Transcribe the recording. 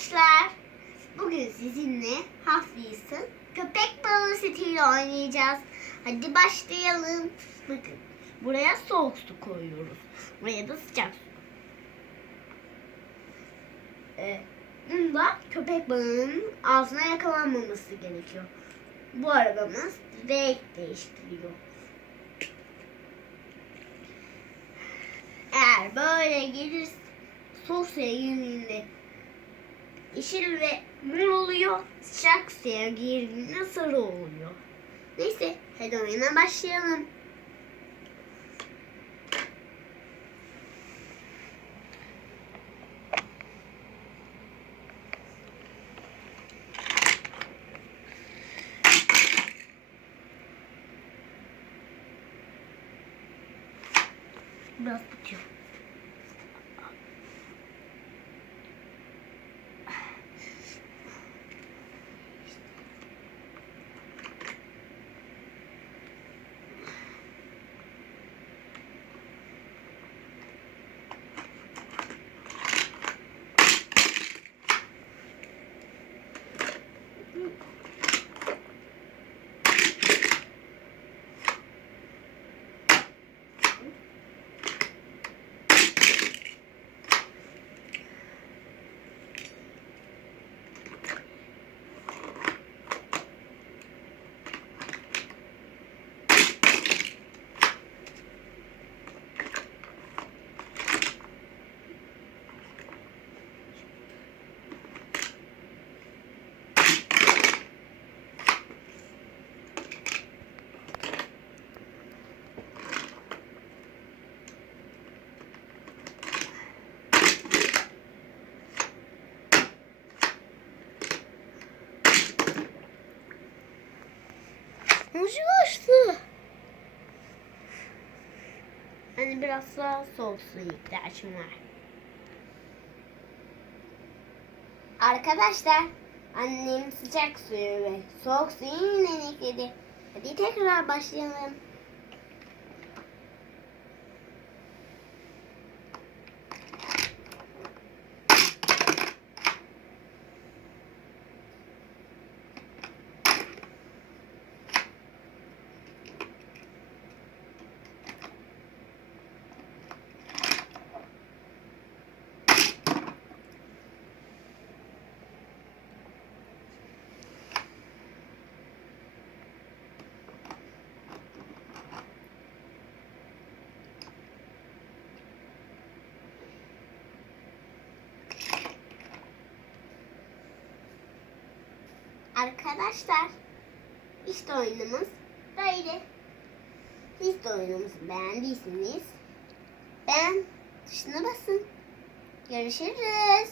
arkadaşlar. Bugün sizinle Hafiz'in köpek balığı setiyle oynayacağız. Hadi başlayalım. Bakın, buraya soğuk su koyuyoruz. Buraya da sıcak su. Bunda köpek balığının ağzına yakalanmaması gerekiyor. Bu arabamız renk değiştiriyor. Eğer böyle gelirse soğuk suya girdiğinde yeşil ve mor oluyor. Sıcak suya girdiğinde sarı oluyor. Neyse, hadi oyuna başlayalım. Biraz tutuyor. Uçtu. Hani biraz daha soğuk su ihtiyacım var. Arkadaşlar, annem sıcak suyu ve soğuk suyu yine ekledi. Hadi tekrar başlayalım. Arkadaşlar, işte oyunumuz böyle. Siz de oyunumuzu beğendiyseniz beğen tuşuna basın. Görüşürüz.